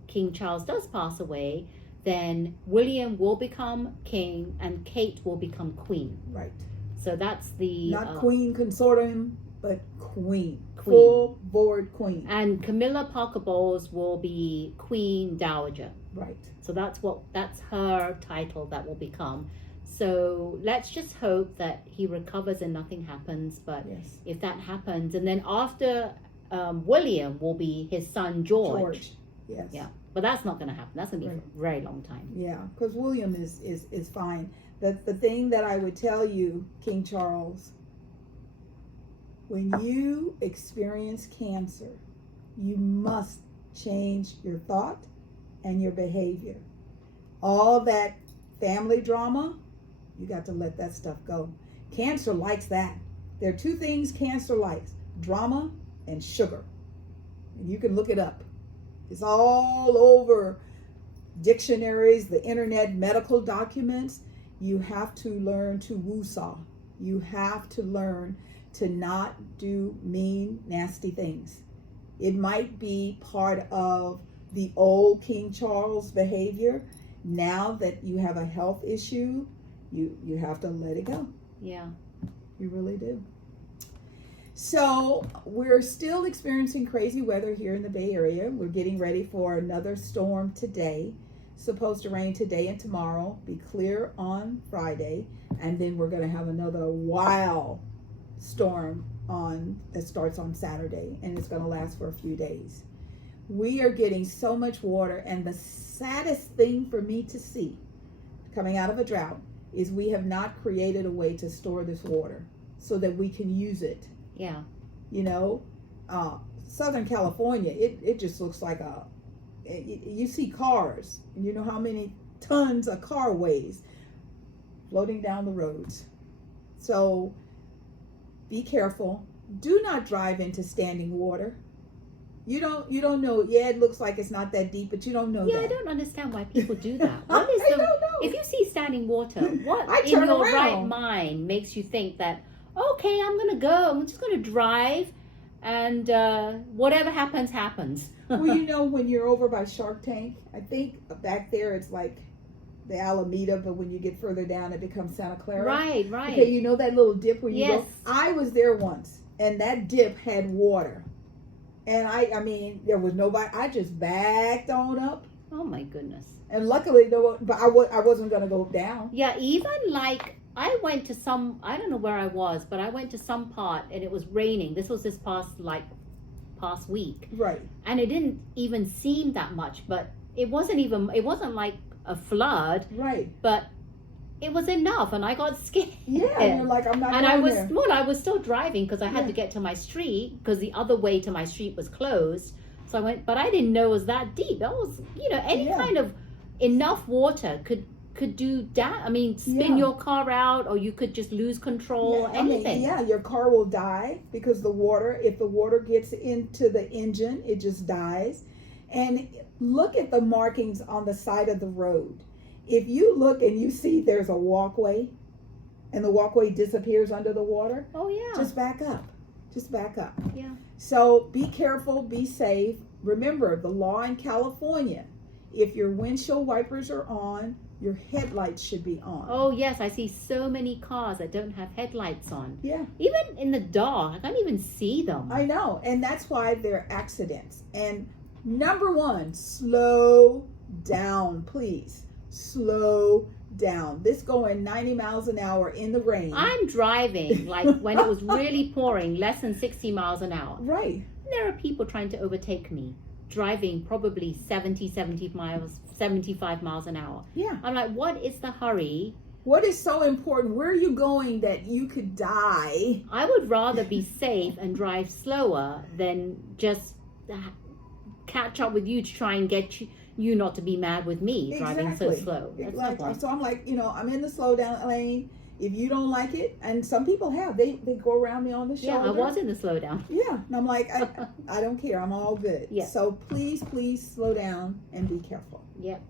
King Charles does pass away, then William will become king and Kate will become queen. Right. So that's the... Not queen consortium, but queen. Full board queen. And Camilla Parker Bowles will be Queen Dowager. Right. So that's her title that will become. So let's just hope that he recovers and nothing happens. But yes, if that happens, and then after William will be his son George. Yes. Yeah. But that's not going to happen. That's going to be for a very long time. Yeah, because William is fine. The thing that I would tell you, King Charles, when you experience cancer, you must change your thought and your behavior. All that family drama, you got to let that stuff go. Cancer likes that. There are two things cancer likes: drama and sugar. And you can look it up. It's all over dictionaries, the internet, medical documents. You have to learn to woo-saw. You have to learn to not do mean, nasty things. It might be part of the old King Charles behavior. Now that you have a health issue, you have to let it go. Yeah. You really do. So we're still experiencing crazy weather here in the Bay Area. We're getting ready for another storm today. Supposed to rain today and tomorrow, be clear on Friday, and then we're going to have another wild storm that starts on Saturday, and it's going to last for a few days. We are getting so much water, and the saddest thing for me to see coming out of a drought is we have not created a way to store this water so that we can use it. Yeah. You know, Southern California, it just looks like you see cars, and you know how many tons a car weighs floating down the roads. So be careful. Do not drive into standing water. You don't know. Yeah, it looks like it's not that deep, but you don't know. Yeah, that. I don't understand why people do that. What is I don't know. If you see standing water, what I in turn your around. right mind makes you think that, okay, I'm gonna go. I'm just gonna drive, and whatever happens, happens. Well, you know, when you're over by Shark Tank, I think back there it's like the Alameda, but when you get further down, it becomes Santa Clara. Right. Okay, you know that little dip where you Yes. go? I was there once, and that dip had water. And I mean, there was nobody. I just backed on up. Oh my goodness. And luckily, but I wasn't going to go down. Yeah, even like I went to some, I don't know where I was, but I went to some part and it was raining. This was this past week. Right. And it didn't even seem that much, but it wasn't like a flood. Right. But it was enough, and I got scared. Yeah, and you're like, I'm not and going there. I was still driving because I had to get to my street because the other way to my street was closed. So I went, but I didn't know it was that deep. That was, any kind of enough water could do that. I mean, spin your car out, or you could just lose control. Anything. Your car will die because if the water gets into the engine, it just dies. And look at the markings on the side of the road. If you look and you see there's a walkway and the walkway disappears under the water, oh yeah, just back up. Just back up. Yeah. So be careful, be safe. Remember the law in California. If your windshield wipers are on, your headlights should be on. Oh, yes. I see so many cars that don't have headlights on. Yeah. Even in the dark, I can't even see them. I know. And that's why they're accidents. And number one, slow down, please. Slow down. This going 90 miles an hour in the rain. I'm driving like when it was really pouring, less than 60 miles an hour. Right. And there are people trying to overtake me, driving probably 75 miles an hour. Yeah. I'm like, what is the hurry? What is so important? Where are you going that you could die? I would rather be safe and drive slower than just catch up with you to try and get you not to be mad with me driving so slow. That's no point. So I'm like, I'm in the slow down lane. If you don't like it, and some people have, they go around me on the shoulder. Yeah, I was in the slow down. Yeah, and I'm like, I don't care. I'm all good. Yeah. So please slow down and be careful. Yep.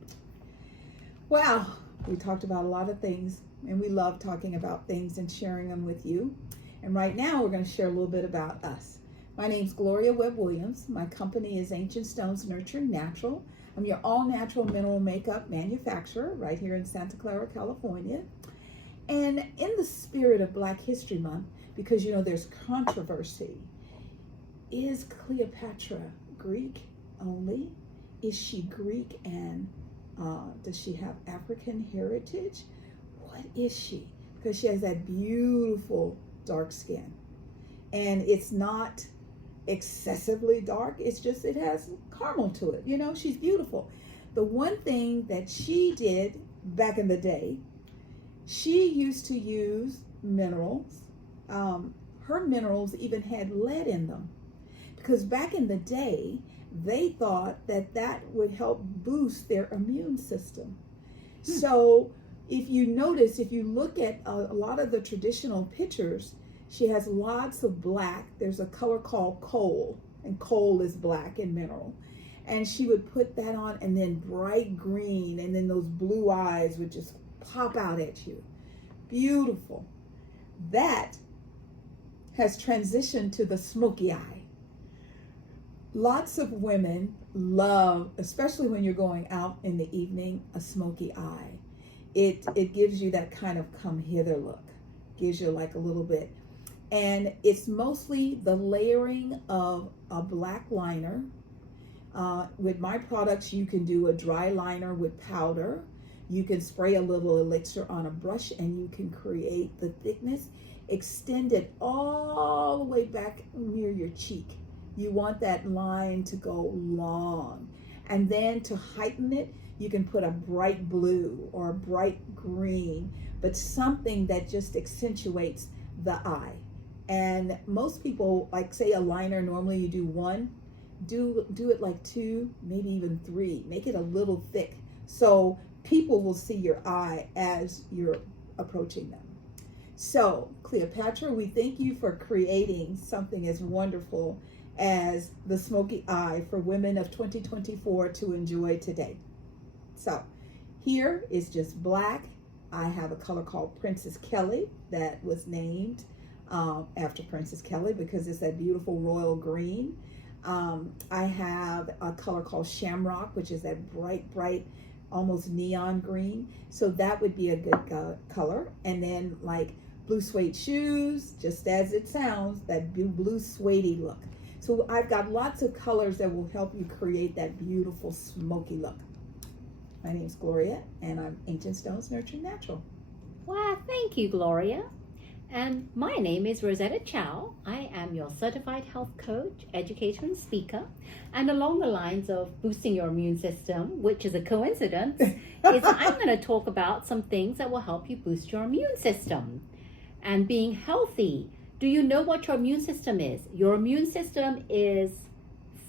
Wow, we talked about a lot of things, and we love talking about things and sharing them with you. And right now, we're going to share a little bit about us. My name's Gloria Webb Williams. My company is Ancient Stones Nurture Natural. I'm your all-natural mineral makeup manufacturer right here in Santa Clara, California. And in the spirit of Black History Month, because there's controversy, is Cleopatra Greek only? Is she Greek and does she have African heritage? What is she? Because she has that beautiful dark skin. And it's not excessively dark. It's just, it has caramel to it. She's beautiful. The one thing that she did back in the day, she used to use minerals. Her minerals even had lead in them. Because back in the day, they thought that would help boost their immune system. So if you notice, if you look at a lot of the traditional pictures, she has lots of black. There's a color called coal, and coal is black in mineral. And she would put that on, and then bright green, and then those blue eyes would just pop out at you. Beautiful. That has transitioned to the smoky eye. Lots of women love, especially when you're going out in the evening, a smoky eye. It gives you that kind of come hither look. Gives you like a little bit. And it's mostly the layering of a black liner. With my products, you can do a dry liner with powder. You can spray a little elixir on a brush, and you can create the thickness, extend it all the way back near your cheek. You want that line to go long. And then to heighten it, you can put a bright blue or a bright green, but something that just accentuates the eye. And most people, like say a liner, normally you do one, do it like two, maybe even three. Make it a little thick so people will see your eye as you're approaching them. So, Cleopatra, we thank you for creating something as wonderful as the smoky eye for women of 2024 to enjoy today. So, here is just black. I have a color called Princess Kelly that was named after Princess Kelly because it's that beautiful royal green. I have a color called Shamrock, which is that bright, almost neon green. So that would be a good color. And then like blue suede shoes, just as it sounds, that blue suede look. So I've got lots of colors that will help you create that beautiful smoky look. My name is Gloria, and I'm Ancient Stones Nurture Natural. Wow, thank you, Gloria. And my name is Rosetta Chow. I am your certified health coach, educator, and speaker. And along the lines of boosting your immune system, which is a coincidence, is I'm going to talk about some things that will help you boost your immune system. And being healthy. Do you know what your immune system is? Your immune system is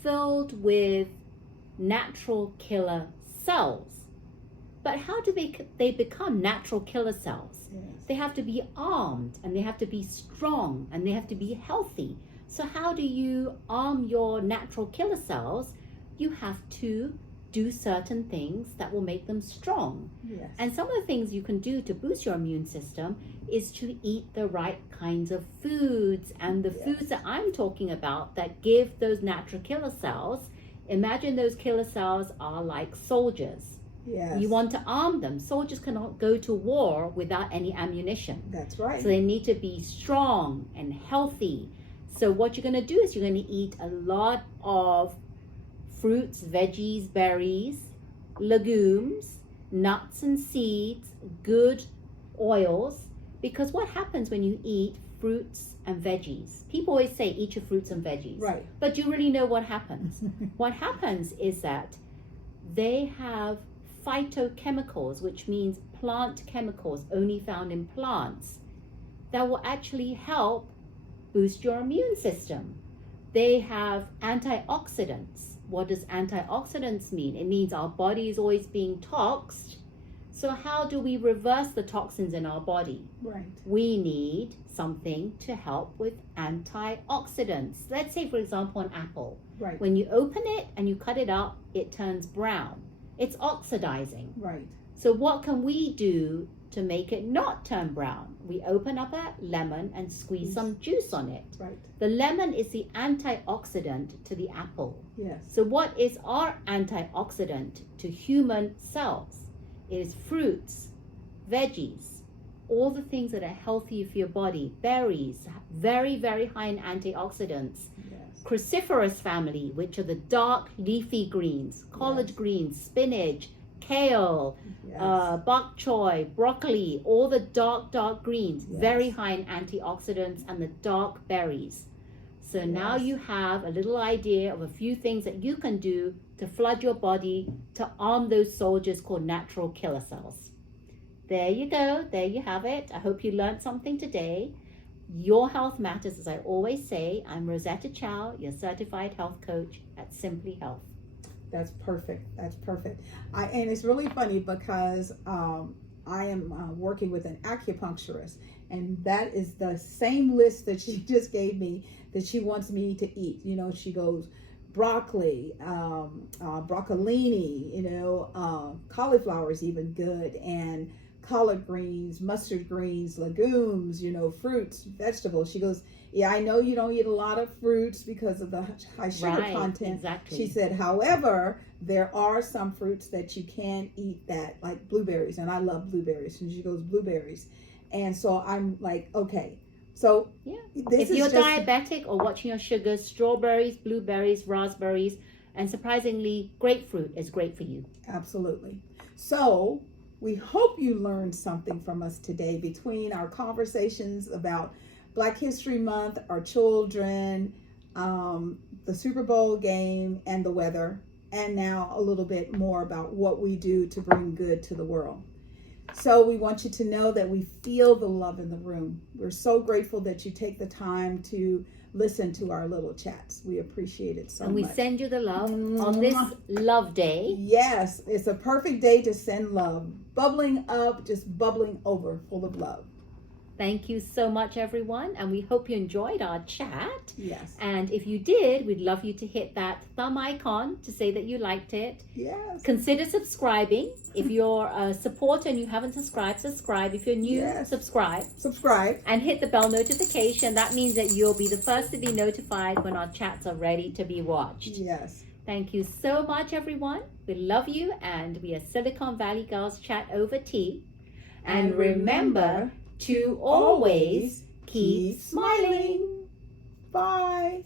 filled with natural killer cells. But how do they become natural killer cells? Yes. They have to be armed, and they have to be strong, and they have to be healthy. So how do you arm your natural killer cells? You have to do certain things that will make them strong. Yes. And some of the things you can do to boost your immune system is to eat the right kinds of foods. And the foods that I'm talking about that give those natural killer cells, imagine those killer cells are like soldiers. Yes. You want to arm them. Soldiers cannot go to war without any ammunition. That's right. So they need to be strong and healthy. So what you're going to do is you're going to eat a lot of fruits, veggies, berries, legumes, nuts and seeds, good oils. Because what happens when you eat fruits and veggies? People always say eat your fruits and veggies. Right. But do you really know what happens? What happens is that they have phytochemicals, which means plant chemicals only found in plants, that will actually help boost your immune system. They have antioxidants. What does antioxidants mean? It means our body is always being toxed. So how do we reverse the toxins in our body? Right. We need something to help with antioxidants. Let's say, for example, an apple. Right. When you open it and you cut it up, it turns brown. It's oxidizing. Right. So what can we do to make it not turn brown? We open up a lemon and squeeze some juice on it. Right. The lemon is the antioxidant to the apple. Yes. So what is our antioxidant to human cells? It is fruits, veggies, all the things that are healthy for your body. Berries, very, very high in antioxidants. Yes. Cruciferous family, which are the dark leafy greens, collard greens, spinach, kale, bok choy, broccoli, all the dark greens, very high in antioxidants, and the dark berries. So now you have a little idea of a few things that you can do to flood your body to arm those soldiers called natural killer cells. There you go. There you have it. I hope you learned something today. Your health matters, as I always say. I'm Rosetta Chow, your certified health coach at Simply Health. That's perfect. That's perfect. And it's really funny because I am working with an acupuncturist, and that is the same list that she just gave me that she wants me to eat. You know, she goes broccoli, broccolini, cauliflower is even good, and collard greens, mustard greens, legumes, fruits, vegetables. She goes, yeah, I know you don't eat a lot of fruits because of the high sugar content. Exactly. She said, however, there are some fruits that you can eat that, like blueberries, and I love blueberries. And she goes, blueberries. And so I'm like, okay. So if you're diabetic or watching your sugars, strawberries, blueberries, raspberries, and surprisingly, grapefruit is great for you. Absolutely. So we hope you learned something from us today between our conversations about Black History Month, our children, the Super Bowl game, and the weather, and now a little bit more about what we do to bring good to the world. So we want you to know that we feel the love in the room. We're so grateful that you take the time to listen to our little chats. We appreciate it so much. And we send you the love on this love day. Yes, it's a perfect day to send love. Bubbling up, just bubbling over, full of love. Thank you so much, everyone, and we hope you enjoyed our chat. Yes. And if you did, we'd love you to hit that thumb icon to say that you liked it. Yes. Consider subscribing. If you're a supporter and you haven't subscribed, subscribe. If you're new, subscribe. Subscribe. And hit the bell notification. That means that you'll be the first to be notified when our chats are ready to be watched. Yes. Thank you so much, everyone. We love you, and we are Silicon Valley Girls Chat Over Tea. And remember to always keep smiling. Bye.